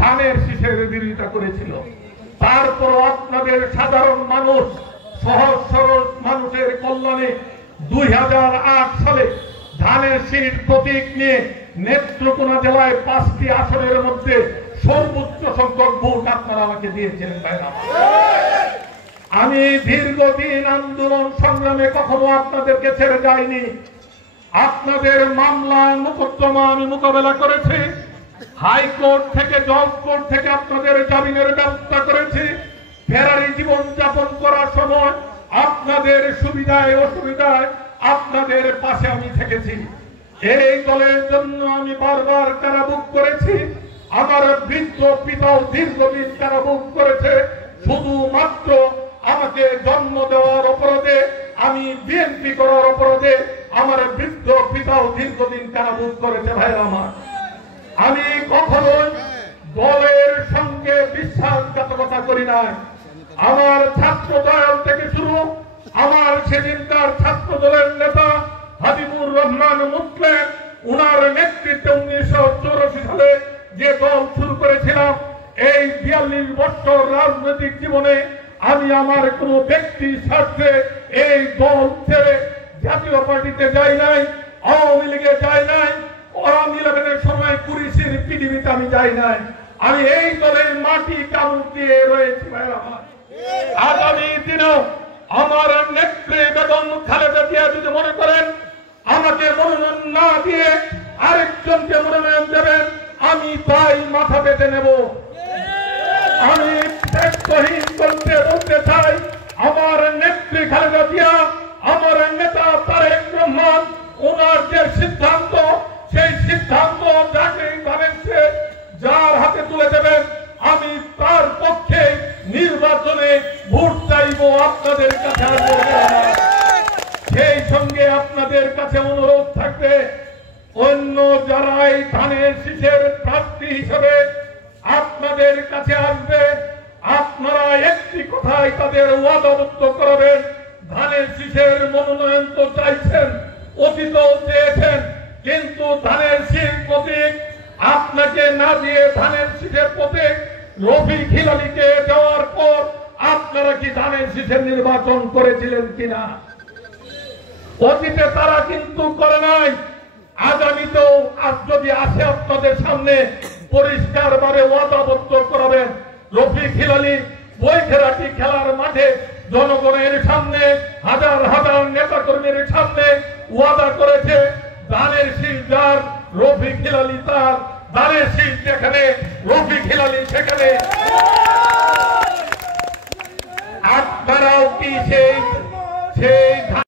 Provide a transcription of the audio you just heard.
ধানের শীষের বিরোধিতা করেছিল। তারপর আপনাদের সাধারণ মানুষ, সহজ সরল মানুষের কল্যাণে 2008 সালে ধানের শীষ প্রতীক নিয়ে নেত্রকোনা জেলায় 5টি আসনের মধ্যে সর্বোচ্চ সংখ্যক ভোট আপনারা আমাকে দিয়েছিলেন। আমি দীর্ঘদিন আন্দোলন সংগ্রামে কখনো আপনাদেরকে ছেড়ে যাইনি। আপনাদের মামলা মোকদ্দমা আমি মোকাবেলা করেছি, হাইকোর্ট থেকে জজ কোর্ট থেকে আপনাদের জামিনের ব্যবস্থা করেছি। ফেরারি জীবন যাপন করার সময় আপনাদের সুবিধায় অসুবিধায় আপনাদের পাশে আমি থেকেছি। এই দলের জন্য আমি বারবার কারাভোগ করেছি। আমার বৃদ্ধ পিতাও দীর্ঘদিন কারাভোগ করেছে শুধুমাত্র আমাকে জন্ম দেওয়ার অপরাধে, আমি বিএনপি করার অপরাধে আমার বৃদ্ধ পিতাও দীর্ঘদিন কারাভোগ করেছে। ভাইরা আমার, আমি কখনোই দলের সঙ্গে বিশ্বাসঘাতকতা করি নাই। আমার ছাত্র দল থেকে শুরু, আমার সেদিনকার ছাত্র দলের নেতা হাবিবুর রহমান মুসলিম, উনার নেতৃত্বে 1984 সালে যে দল শুরু করেছিলাম, এই 42 বছর রাজনৈতিক জীবনে আমি আমার কোন ব্যক্তি স্বার্থে এই দল ছেড়ে জাতীয় পার্টিতে যাই নাই, আওয়ামী লীগে যাই নাই, আওয়ামী লীগের সময় কুরিশির পৃথিবীতে আমি যাই নাই। আমি এই দলের মাটি কামড় দিয়ে রয়েছি। আগামী দিনেও আমার নেত্রী বেগম খালেদা জিয়া যদি মনে করেন আমাকে মনোনয়ন না দিয়ে আরেকজনকে মনোনয়ন দেবেন, আমি তাই মাথা পেতে নেব। আমি বলতে চাই, আমার নেত্রী খালেদা জিয়া, আমার নেতা তারেক রহমান, ওনার যে সিদ্ধান্ত, সেই সিদ্ধান্ত যার হাতে তুলে দেবেন, আমি তার পক্ষে নির্বাচনে ভোট চাইব, আপনাদের কাছে আসবো। সেই সঙ্গে আপনাদের কাছে অনুরোধ থাকবে, অন্য যারাই ধানের শীষের প্রার্থী হিসেবে আপনাদের কাছে আসবে, আপনারা একটি কথাই তাদের ওয়াদাবদ্ধ করবেন, ধানের শীষের মনোনয়ন তো চাইছেন, অতীতও চেয়েছেন, কিন্তু ধানের শীষ প্রতীক আপনাকে না দিয়ে ধানের শীষের প্রতীক রফিক হিলালিকে দেওয়ার পর আপনারা কি ধানের শীষের নির্বাচন করেছিলেন কিনা? অতীতে তারা কিন্তু করে নাই। আগামীতেও আজ যদি আসে আপনাদের সামনে পরিষ্কার ভাবে ওয়াদাবদ্ধ করবেন, রফিক হিলালি বৈখেরাটি খেলার মাঠে জনগণের সামনে, হাজার হাজার নেতা কর্মীর সামনে ওয়াদা করেছে, ধানের শীষ যার রফিক হিলালি তার, ধানের শীষ যেখানে রফিক হিলালি সেখানে। আপনারাও কি সেই